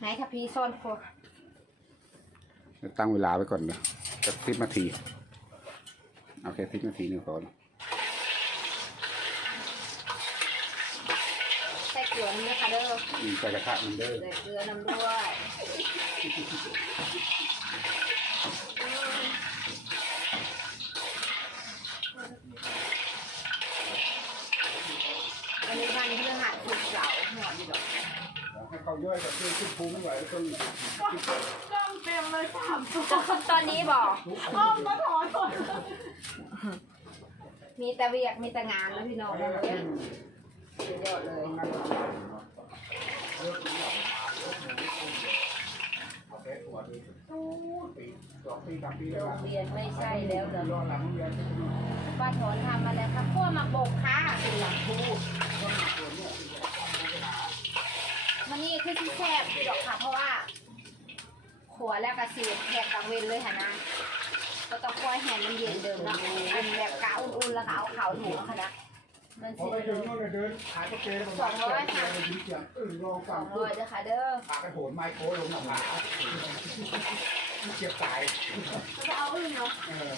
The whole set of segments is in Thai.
ไหนทัพพีซ่อนโคเดี๋ยวตั้งเวลาไว้ก่อนนะสักสิบนาทีเอาแค่สิบนาทีหนึงก่อนใส่เกลือนี่นะคะเด้ออืมใส่กระทะมันเด้อใส่เกลือน้ำด้วยวันนี้วันพฤหัสศุกร์เสาร์หอดอยู่ดอก ให้เขาย่อย ปูไม่ไหวแล้วต้นกล้องเต็มเลยสามตัวตอนนี้บอกกล้องก็ถอนหมดมีแต่เวียกมีแต่งานแล้วพี่น้องเลยสุดยอดเลยปีสองปีสามปีโรแล้วงเรียนไม่ใช่แล้วเดี๋ยวรอหลังเรียนป้าถอนทำมาแล้วครับพวกมาโบกค่ะเป็นหลังพูมันนี่ คือที่แคบที่ดอกค่ะ เพราะว่า ขัวแล้วกระสีแขกกังเวนเลยค่ะนะก็ต้องคอยแหนมันเย็นเดิมเนาะเป็นแบบกะอุ่นๆแล้วก็เอาข่าถุงค่ะนะมันพอสิไปถึงนู่นเลยเดินขายกาแฟประมาณสองร้อยค่ะยิ้มเสียงอื่นรอสฟัองร้อยเด้อค่ะเด้อปากกระโถนไม้โค้ลงหน้าผาเจ็บตายก็จะเอาอื่นเนาะเออ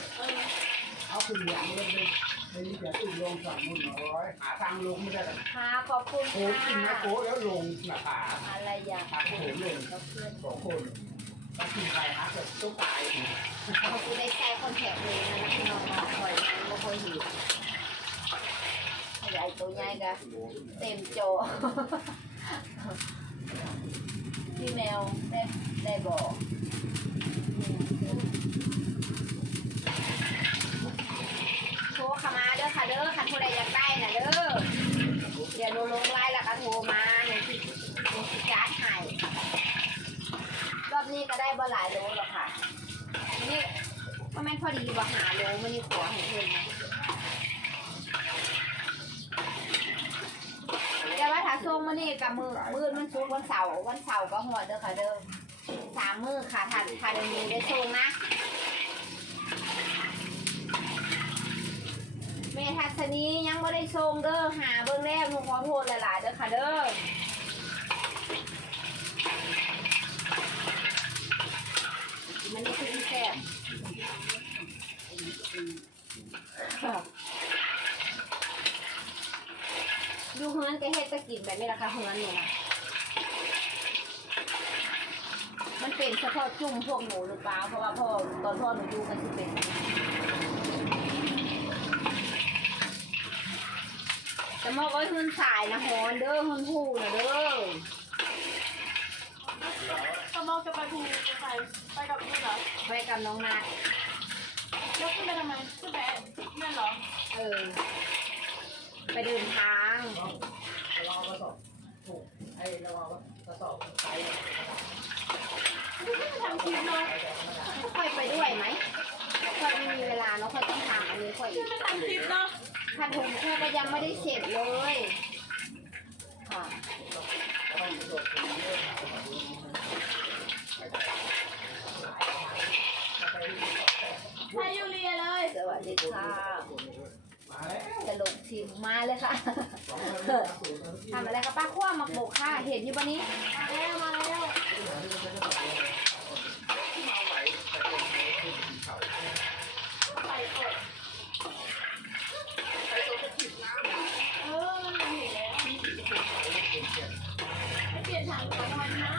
เอาขึ้นหลังเลย ในนี้เสียงอื่นลงฝั่งนู่นหน่อยหาทางลงไม่ได้ค่ะขอบคุณโค้ขึ้นไม้ค่ะโค้แล้วลงหน้าผาอะไรอยากปากกระโถนลงกับเพื่อนสองคนถ้าขึ้นไปหาเกิดต้องตายเขาจะได้ใช้คอนแทคเลยนะนะพี่น้องเนาะคอยไม่ค่อยหิวใหญ่ตัวใหญ่กะเต็มโจพี่แมวได้ได้บอกโทรเข้ามาเด้อ ค่ะเด้อคันใดอยากได้นะเด้อเดี๋ยวหนูลงไลน์แล้วก็โทรมาหนูสิหนูสิการ์ดให้รอบนี้ก็ได้บ่หลายโลหรอกค่ะนี่ก็แม่นพอดีว่าหาโลมันนี่ขวให้เพิ่นนะแต่ว่าถ้าส่งมานี่กับมือมือมันซุกวันเสาร์วันเสาร์ก็หอดเด้อค่ะเด้อสามมือค่ะถ้าถ้าเดี๋ยวนี้ได้ส่งนะ ม่ทัศนียังไม่ได้ส่งเด้อหาเบิ่งแล้วหนูขอโทษหลายๆเด้อค่ะเด้อมันนี่คือแซ่บดูเฮือนก็เฮ็ดตะกินแบบนี้ราคาเฮือนนี่นะมันเป็นเฉพาะจุ่มพวกหนูหรือเปล่าเพราะว่าพ่อตอนพ่อหนูดูกันสิเป็น แต่มอกไว้เฮือนสายนะฮอนเด้อเฮือนผู้นะเด้อกำลังจะไปภูจะไปไปกับเพื่อนเหรอไปกับน้องนัดแล้วขึ้นไปทำไมขึ้นไปเพื่อนเหรอ เออ ไปเดินทางไม่ได้ทำคลิปเนาะค่อยไปด้วยไหมค่อยไม่มีเวลาเนาะค่อยต้องทำอันนี้ค่อยอีกไม่ทำคลิปเนาะ ถ้าถุงแค่ก็ยังไม่ได้เสร็จเลยค่ะไทยยูเรียเลย สวัสดีค่ะจะลงชิมมาเลยค่ะทำอะไรคะป้าขั้วหมักโบกค่ะ เห็นอยู่วันนี้มาแล้วมาแล้วไปกดเออมันเห็นแล้วไม่เปลี่ยนถังก่อนนะ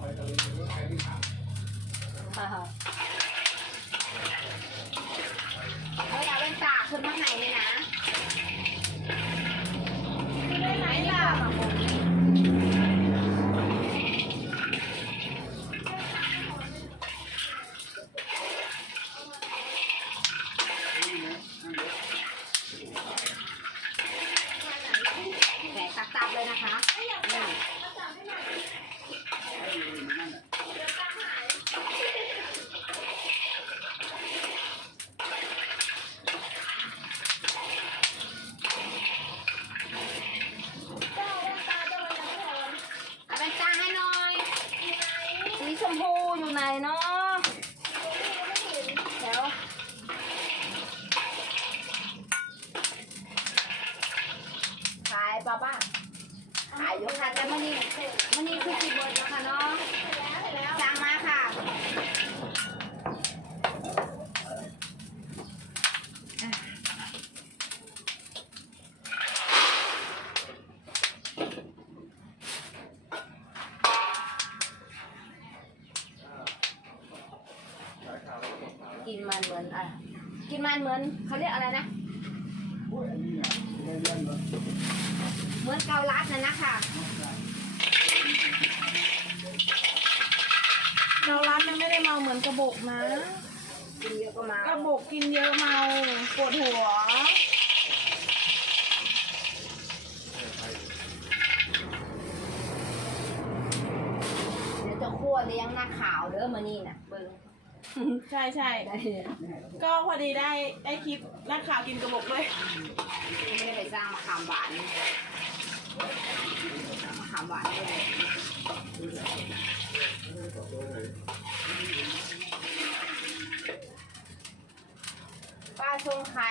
เอาอย่าเป็นตากขึ้นมาไหนเลยนะ ได้ไหมล่ะ หมักโบกแหมตับๆเลยนะคะนี่ เอาแว่นตาให้หน่อยสีชมพูอยู่ไหนเนาะเดี๋ยว ขายปลาบ้างขายอยู่ค่ะแต่มันนี่มันนี่คือสิบเบิร์ดนะคะเนาะสั่งมาค่ะกินมันเหมือนอะกินมันเหมือนเขาเรียกอะไรนะ เหมือนเกาลัดนั่นนะคะเราร้านมันไม่ได้เมาเหมือนกระบอกนะ กินเยอะก็มากระบอกกินเยอะเมาปวดหัว เดี๋ยวจะคั่วเลี้ยงหน้าขาวเด้อมานี่น่ะเบิ้ง ใช่ใช่ได้ก็พอดีได้ได้คลิปนักข่าวกินกระบอกด้วยไม่ได้ไปสร้างมะขามหวานมะขามหวานก็เลยป้าทรงไข่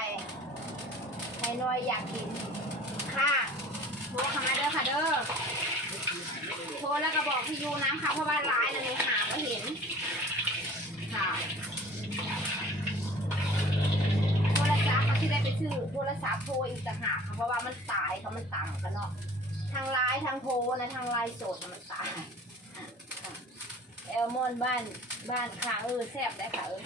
ไข่น้อยอยากกิน ค่ะโทรเข้ามาเด้อค่ะเด้อโทรแล้วก็บอกพี่ยูน้ำค่ะเพราะว่าร้ายนะหนูหาก็เห็น ค่ะโทรศัพท์เที่ได้ไปซื้อโทรศัพท์โทรอีกต่างหากค่ะเพราะว่ามันตายเขามันต่ำกันเนาะทางไลน์ทางโทรนะทางไลน์สดน่ะมันตายเอะแอลมอนบ้านบ้านค่ะเออแซ่บได้ค่ะเออ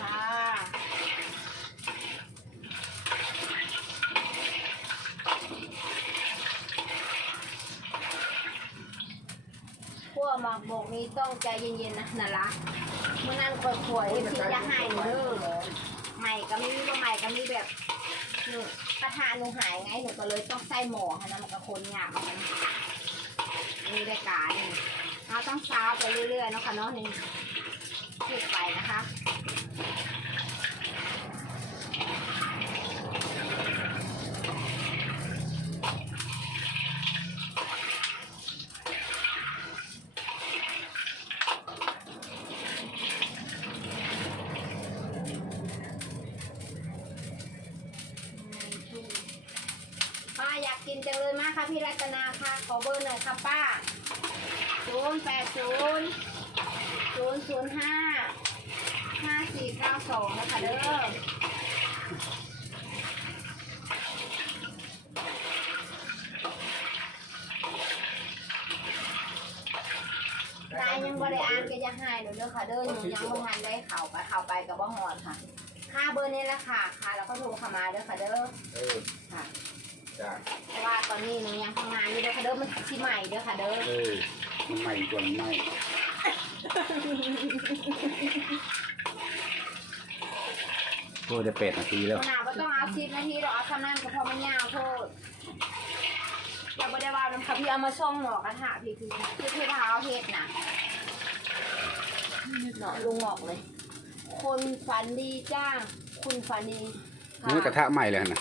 ค่ะพวก หมักบกนี้ต้องใจเย็นๆนะน่ะละเมื่อนั้นก็ขวยๆที่จะให้หนูเด้อใหม่ก็มีก็ใหม่ก็มีแบบนี่กระทะหนูหายไงหนูก็เลยต้องใส่หม้อค่ะนะมันก็คนหยาบมันนี่รายการนี่เราต้องซาวไปเรื่อยๆเนาะค่ะเนาะนี่พูดไปนะคะ กกินจังเลยมากค่ะพี่รัตนาค่ะ ขอเบอร์หน่อยค่ะป้าศูนย์แปดศูนย์ศูนย์ศูนย์ห้าห้าสี่เก้าสองนะคะเด้อลายยังบ่ได้อ่านก็ยังให้หนูเด้อค่ะเด้อหนูยังบ่ทันได้เข้าไปเข้าไปกับบ่หอดค่ะ ค่าเบอร์นี้แหละค่ะ ค่ะ แล้วก็โทรเข้ามาเด้อค่ะเด้อ เออ ค่ะ จ้าเพราะว่าตอนนี้หนูยังทำงานอยู่เด้อค่ะเด้อมันสิใหม่เด้อค่ะเด้อเออมันใหม่กว่ามันใหม่โอ้จะเป็ดนาทีแล้วขนาดว่าต้องเอาสิบนาทีเราเอาคำนั้นก็พอมันยาวโทษอย่าบ่ได้ว่าน้ำค่ะพี่เอามาช่องหนอกกระทะพี่คือคือพี่เท้าเฮ็ดน่ะเนาะลุงบอกเลย คนฝันดีจ้างคุณฝันดีค่นี่กระทะใหม่เลยนะ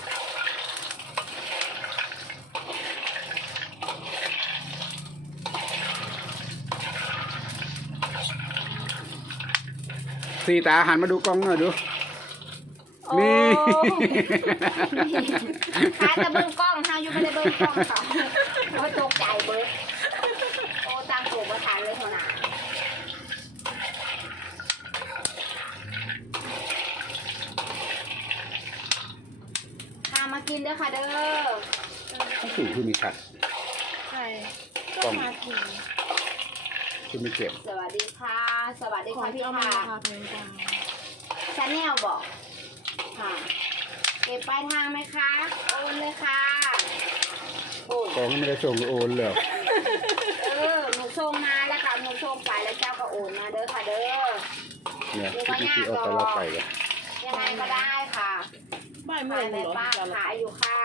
สีตาหันมาดูกล้องหน่อยดูโอ้นี่ ขายแต่เบิ้งกล้องทางอยู่ไม่ได้เบิ้งกล้องเขาโอ้ยตกใจเบิ้งโอ้ตามตัวประธานเลยเท่านั้นพามากินเด้อค่ะเด้อสีคือมีชัด ใช่ก็มาถึง คือมีเก็บสวัสดีค่ะ สวัสดีขอค่ะที่พี่เอามาค่ะราคาแพงจังชาแนลบอกค่ะเก็บปลายทางไหมคะ โอนเลยค่ะโอ้ยของไม่ได้ส่งโอนเลยเออหนูส่งมาแล้วค่ะหนูส่งไปแล้วเจ้าก็โอนมาเด้อค่ะเด้อเนี่ยที่ที่เอาตลอดไปเลยยังไงก็ได้ค่ะบ่ายโมขายงในเหรอป้าจะละขายอยู่ค่ะ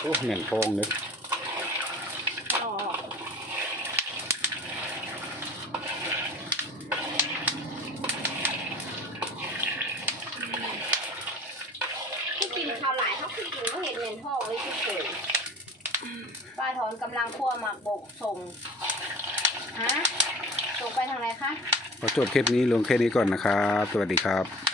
โอ้เหม็นทองเลย อ๋อ ที่กินข้าวหลายเขาคือกินเขาเห็นเงินทอง เลยที่เกิดป้าถอนกำลังคั่วหมากบกส่งฮะส่งลงไปทางไหนคะ ขอจบคลิปนี้ลงแค่นี้ก่อนนะครับ สวัสดีครับ